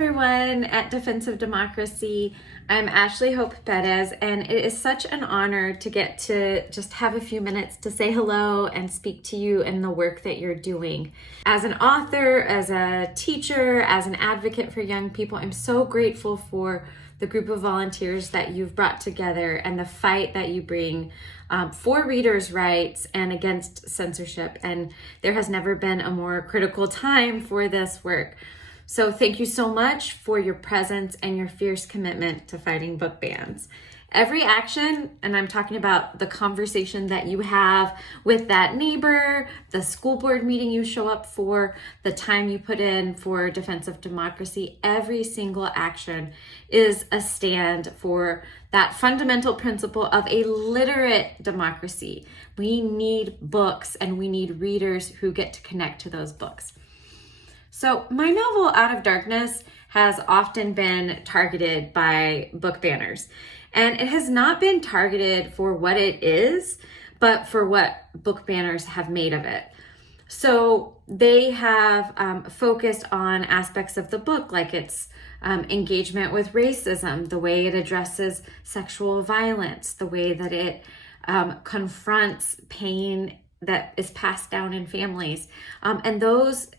everyone at Defense of Democracy. I'm Ashley Hope Perez, and it is such an honor to get to just have a few minutes to say hello and speak to you and the work that you're doing. As an author, as a teacher, as an advocate for young people, I'm so grateful for the group of volunteers that you've brought together and the fight that you bring for readers' rights and against censorship. And there has never been a more critical time for this work. So thank you so much for your presence and your fierce commitment to fighting book bans. Every action, and I'm talking about the conversation that you have with that neighbor, the school board meeting you show up for, the time you put in for Defense of Democracy, every single action is a stand for that fundamental principle of a literate democracy. We need books and we need readers who get to connect to those books. So my novel, Out of Darkness, has often been targeted by book banners. And it has not been targeted for what it is, but for what book banners have made of it. So they have focused on aspects of the book, like its engagement with racism, the way it addresses sexual violence, the way that it confronts pain that is passed down in families. And those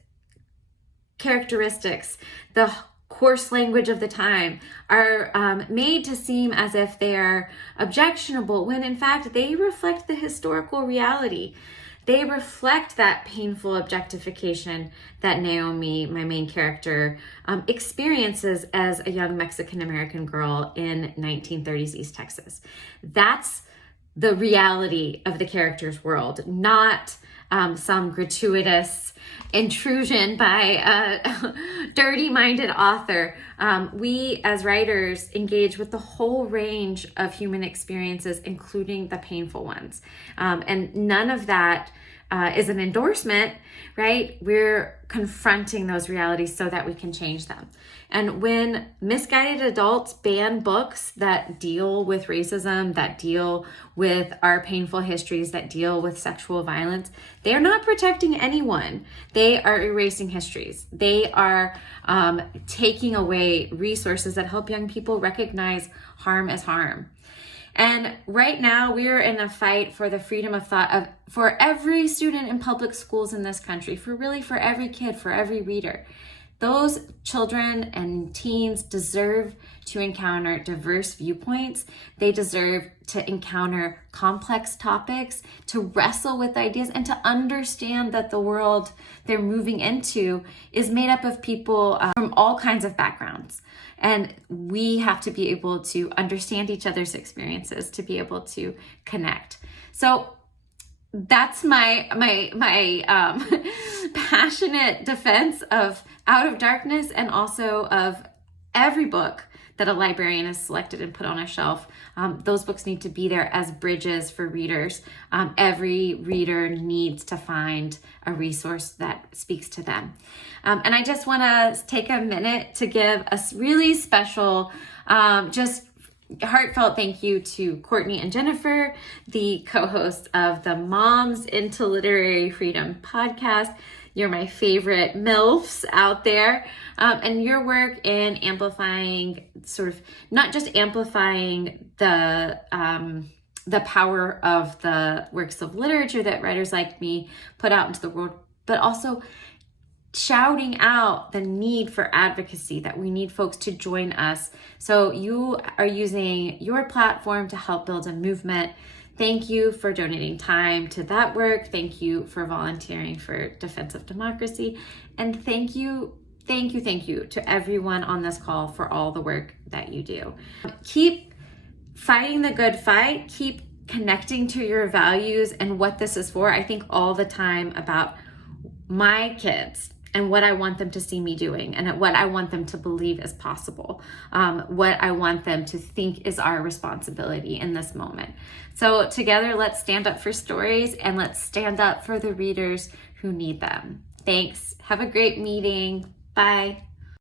characteristics, the coarse language of the time, are made to seem as if they are objectionable, when in fact they reflect the historical reality. They reflect that painful objectification that Naomi, my main character, experiences as a young Mexican-American girl in 1930s East Texas. That's the reality of the character's world, not some gratuitous intrusion by a dirty-minded author. We as writers engage with the whole range of human experiences, including the painful ones. And none of that is an endorsement, right? We're confronting those realities so that we can change them. And when misguided adults ban books that deal with racism, that deal with our painful histories, that deal with sexual violence, they're not protecting anyone. They are erasing histories. They are taking away resources that help young people recognize harm as harm. And right now we're in a fight for the freedom of thought for every student in public schools in this country, for every kid, for every reader. Those children and teens deserve to encounter diverse viewpoints. They deserve to encounter complex topics, to wrestle with ideas, and to understand that the world they're moving into is made up of people from all kinds of backgrounds. And we have to be able to understand each other's experiences, to be able to connect. So that's my passionate defense of Out of Darkness, and also of every book that a librarian has selected and put on a shelf. Those books need to be there as bridges for readers. Every reader needs to find a resource that speaks to them. And I just want to take a minute to give a really special, just heartfelt thank you to Courtney and Jennifer, the co-hosts of the Moms into Literary Freedom podcast. You're my favorite MILFs out there. And your work in amplifying, sort of not just amplifying the power of the works of literature that writers like me put out into the world, but also shouting out the need for advocacy, that we need folks to join us. So you are using your platform to help build a movement. Thank you for donating time to that work. Thank you for volunteering for Defense of Democracy. And thank you to everyone on this call for all the work that you do. Keep fighting the good fight. Keep connecting to your values and what this is for. I think all the time about my kids and what I want them to see me doing, and what I want them to believe is possible, what I want them to think is our responsibility in this moment. So together, let's stand up for stories, and let's stand up for the readers who need them. Thanks. Have a great meeting. Bye.